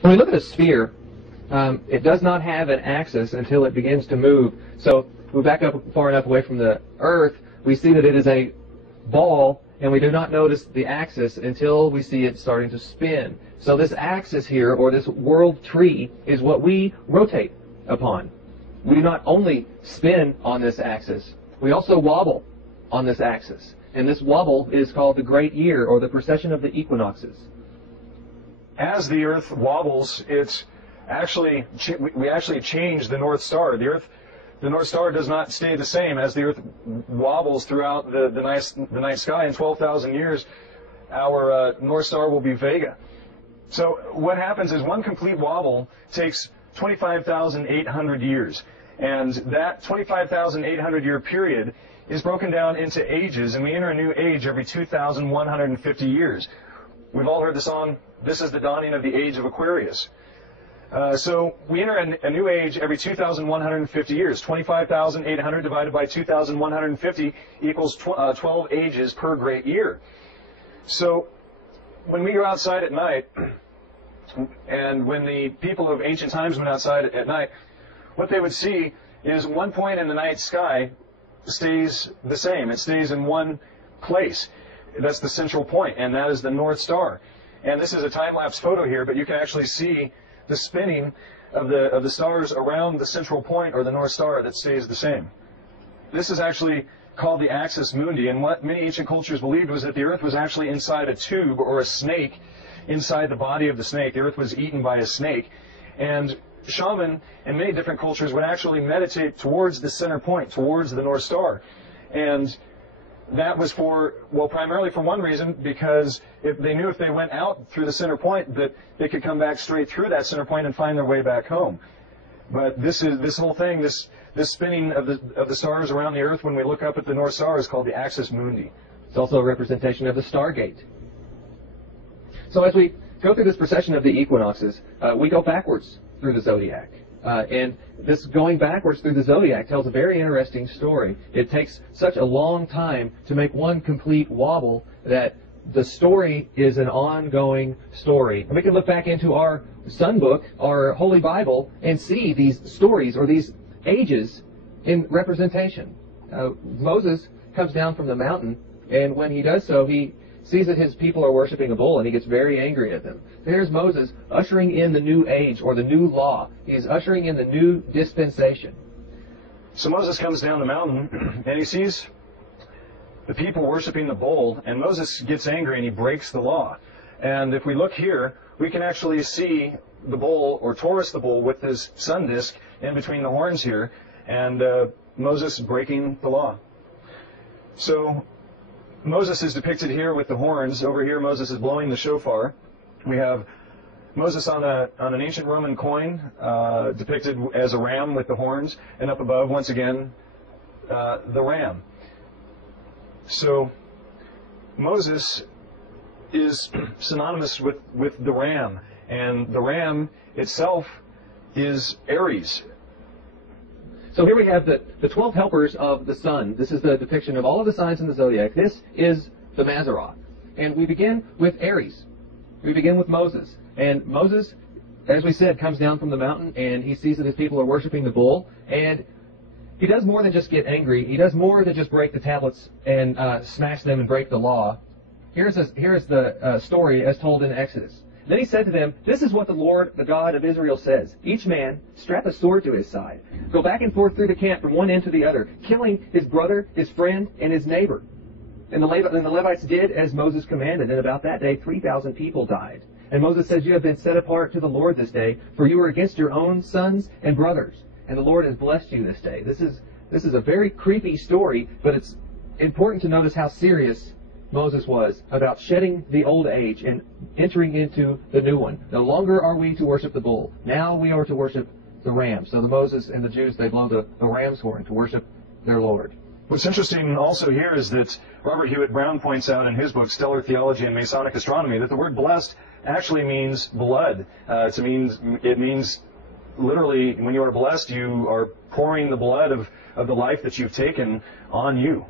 When we look at a sphere, it does not have an axis until it begins to move. So if we back up far enough away from the Earth, we see that it is a ball, and we do not notice the axis until we see it starting to spin. So this axis here, or this world tree, is what we rotate upon. We do not only spin on this axis, we also wobble on this axis. And this wobble is called the Great Year, or the precession of the equinoxes. As the Earth wobbles, we actually change the North Star. The North Star does not stay the same as the Earth wobbles throughout the night sky. In 12,000 years, our North Star will be Vega. So what happens is one complete wobble takes 25,800 years. And that 25,800 year period is broken down into ages, and we enter a new age every 2,150 years. We've all heard the song, "This is the dawning of the age of Aquarius." So we enter a new age every 2,150 years. 25,800 divided by 2,150 equals 12 ages per great year. So when we go outside at night, and when the people of ancient times went outside at night, what they would see is one point in the night sky stays the same. It stays in one place. That's the central point, and that is the North Star. And this is a time-lapse photo here, but you can actually see the spinning of the stars around the central point, or the North Star, that stays the same. This is actually called the axis mundi, and what many ancient cultures believed was that the Earth was actually inside a tube, or a snake, inside the body of the snake. The Earth was eaten by a snake, and shaman in many different cultures would actually meditate towards the center point, towards the North Star. And that was primarily for one reason, because they knew if they went out through the center point that they could come back straight through that center point and find their way back home. But this whole thing, this spinning of the stars around the Earth when we look up at the North Star, is called the axis mundi. It's also a representation of the Stargate. So as we go through this procession of the equinoxes, we go backwards through the zodiac. And this going backwards through the zodiac tells a very interesting story. It takes such a long time to make one complete wobble that the story is an ongoing story. And we can look back into our Sun Book, our Holy Bible, and see these stories, or these ages, in representation. Moses comes down from the mountain, and when he does so, he sees that his people are worshiping a bull, and he gets very angry at them. There's Moses ushering in the new age, or the new law. He is ushering in the new dispensation. So Moses comes down the mountain, and he sees the people worshiping the bull, and Moses gets angry, and he breaks the law. And if we look here, we can actually see the bull, or Taurus the bull, with his sun disk in between the horns here, and Moses breaking the law. So Moses is depicted here with the horns. Over here, Moses is blowing the shofar. We have Moses on an ancient Roman coin, depicted as a ram with the horns, and up above, once again, the ram. So Moses is synonymous with the ram, and the ram itself is Aries. So here we have the 12 helpers of the sun. This is the depiction of all of the signs in the zodiac. This is the Mazzaroth. And we begin with Aries. We begin with Moses. And Moses, as we said, comes down from the mountain, and he sees that his people are worshiping the bull. And he does more than just get angry. He does more than just break the tablets and smash them and break the law. Here's the story as told in Exodus. Then he said to them, "This is what the Lord, the God of Israel, says. Each man strap a sword to his side. Go back and forth through the camp from one end to the other, killing his brother, his friend, and his neighbor." And the Levites did as Moses commanded, and about that day 3,000 people died. And Moses says, "You have been set apart to the Lord this day, for you are against your own sons and brothers. And the Lord has blessed you this day." This is a very creepy story, but it's important to notice how serious Moses was about shedding the old age and entering into the new one. No longer are we to worship the bull. Now we are to worship the ram. So the Moses and the Jews, they blow the ram's horn to worship their Lord. What's interesting also here is that Robert Hewitt Brown points out in his book, Stellar Theology and Masonic Astronomy, that the word blessed actually means blood. It means literally, when you are blessed, you are pouring the blood of the life that you've taken on you.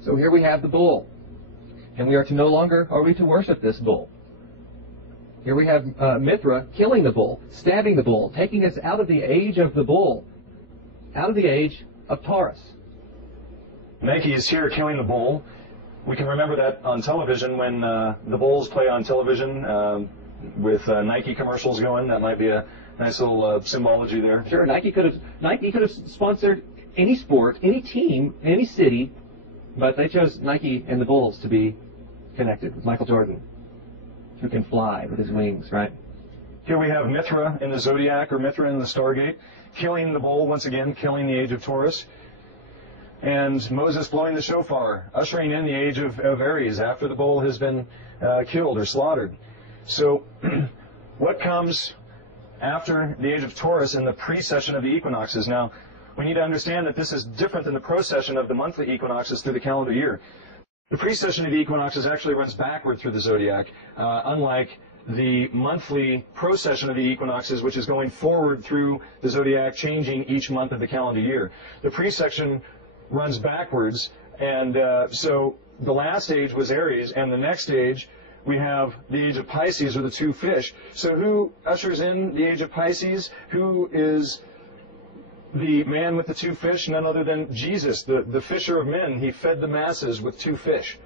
So here we have the bull. And we are to no longer are we to worship this bull. Here we have Mithra killing the bull, stabbing the bull, taking us out of the age of the bull, out of the age of Taurus. Nike is here killing the bull. We can remember that on television when the bulls play on television with Nike commercials going. That might be a nice little symbology there. Sure, Nike could have sponsored any sport, any team, any city, but they chose Nike and the Bulls to be connected with Michael Jordan, who can fly with his wings, right? Here we have Mithra in the zodiac, or Mithra in the Stargate, killing the bull, once again, killing the age of Taurus. And Moses blowing the shofar, ushering in the age of Aries after the bull has been killed or slaughtered. So what comes after the age of Taurus in the precession of the equinoxes? Now, we need to understand that this is different than the procession of the monthly equinoxes through the calendar year. The precession of the equinoxes actually runs backward through the zodiac, unlike the monthly procession of the equinoxes, which is going forward through the zodiac, changing each month of the calendar year. The precession runs backwards, and so the last age was Aries, and the next age we have the age of Pisces, or the two fish. So who ushers in the age of Pisces? Who is the man with the two fish? None other than Jesus, the fisher of men. He fed the masses with two fish.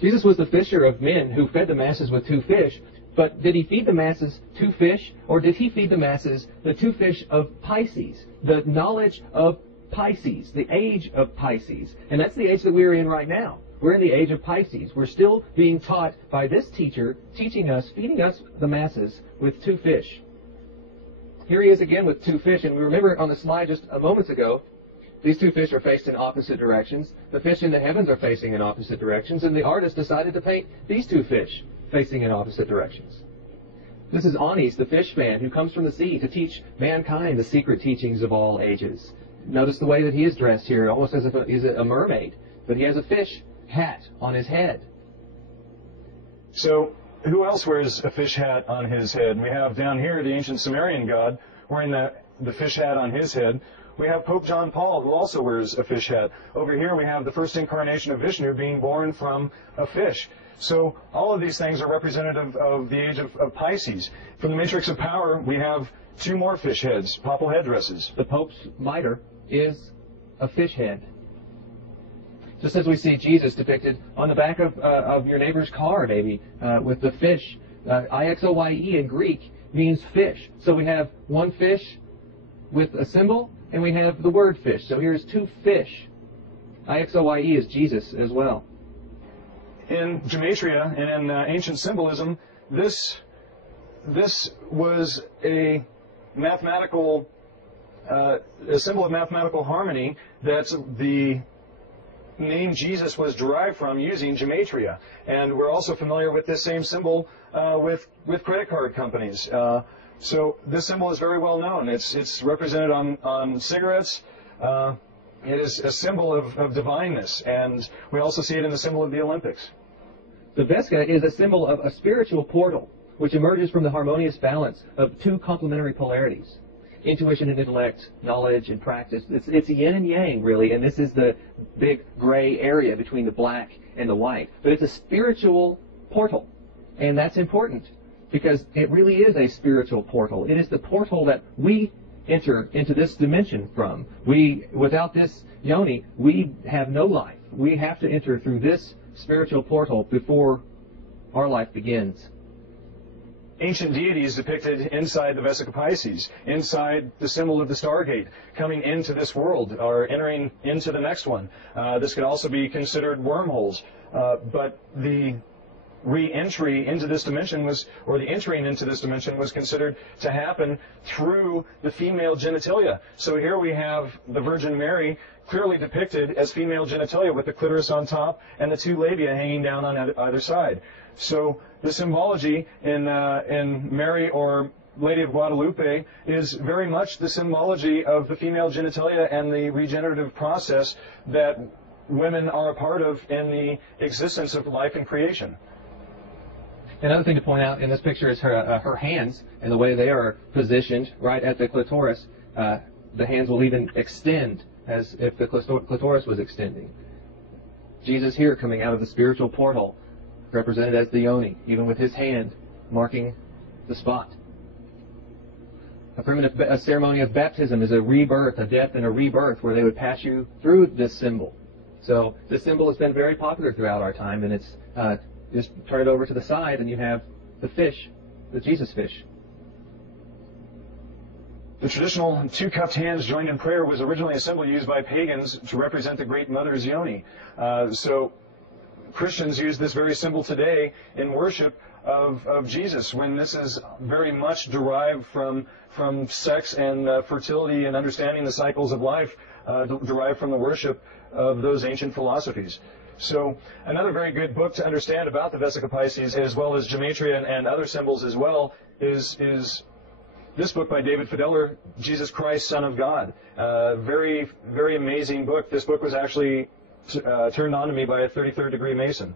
Jesus was the fisher of men who fed the masses with two fish. But did he feed the masses two fish, or did he feed the masses the two fish of Pisces, the knowledge of Pisces, the age of Pisces? And that's the age that we're in right now. We're in the age of Pisces. We're still being taught by this teacher, teaching us, feeding us, the masses, with two fish. Here he is again with two fish, and we remember on the slide just a moment ago, these two fish are faced in opposite directions. The fish in the heavens are facing in opposite directions, and the artist decided to paint these two fish facing in opposite directions. This is Anis, the fish fan, who comes from the sea to teach mankind the secret teachings of all ages. Notice the way that he is dressed here, almost as if he's a mermaid, but he has a fish hat on his head. So who else wears a fish hat on his head? We have down here the ancient Sumerian god wearing the fish hat on his head. We have Pope John Paul, who also wears a fish hat. Over here we have the first incarnation of Vishnu being born from a fish. So all of these things are representative of the age of Pisces. From the matrix of power, we have two more fish heads, papal headdresses. The Pope's mitre is a fish head. Just as we see Jesus depicted on the back of your neighbor's car, maybe, with the fish. Ixoye in Greek means fish. So we have one fish with a symbol, and we have the word fish. So here's two fish. Ixoye is Jesus as well. In Gematria and in ancient symbolism, this was a mathematical, a symbol of mathematical harmony that the name Jesus was derived from using Gematria. And we're also familiar with this same symbol with credit card companies. So this symbol is very well known. It's represented on cigarettes. It is a symbol of divineness, and we also see it in the symbol of the Olympics. The Vesca is a symbol of a spiritual portal, which emerges from the harmonious balance of two complementary polarities. Intuition and intellect, knowledge and practice. It's yin and yang, really, and this is the big gray area between the black and the white. But it's a spiritual portal, and that's important, because it really is a spiritual portal. It is the portal that we enter into this dimension from. Without this yoni, we have no life. We have to enter through this spiritual portal before our life begins. Ancient deities depicted inside the Vesica Pisces, inside the symbol of the Stargate, coming into this world or entering into the next one. This could also be considered wormholes, but the re-entry into this dimension the entering into this dimension was considered to happen through the female genitalia. So here we have the Virgin Mary clearly depicted as female genitalia with the clitoris on top and the two labia hanging down on either side. So the symbology in Mary or Lady of Guadalupe is very much the symbology of the female genitalia and the regenerative process that women are a part of in the existence of life and creation. Another thing to point out in this picture is her hands and the way they are positioned right at the clitoris. The hands will even extend as if the clitoris was extending. Jesus here coming out of the spiritual portal represented as the yoni, even with his hand marking the spot. A ceremony of baptism is a rebirth, a death and a rebirth, where they would pass you through this symbol. So this symbol has been very popular throughout our time, and it's just turn it over to the side, and you have the fish, the Jesus fish. The traditional two cupped hands joined in prayer was originally a symbol used by pagans to represent the Great Mother's yoni. So Christians use this very symbol today in worship of Jesus, when this is very much derived from sex and fertility and understanding the cycles of life, derived from the worship of those ancient philosophies. So another very good book to understand about the Vesica Pisces, as well as Gematria and other symbols as well, is this book by David Fideler, Jesus Christ, Son of God. Very, very amazing book. This book was actually turned on to me by a 33rd degree Mason.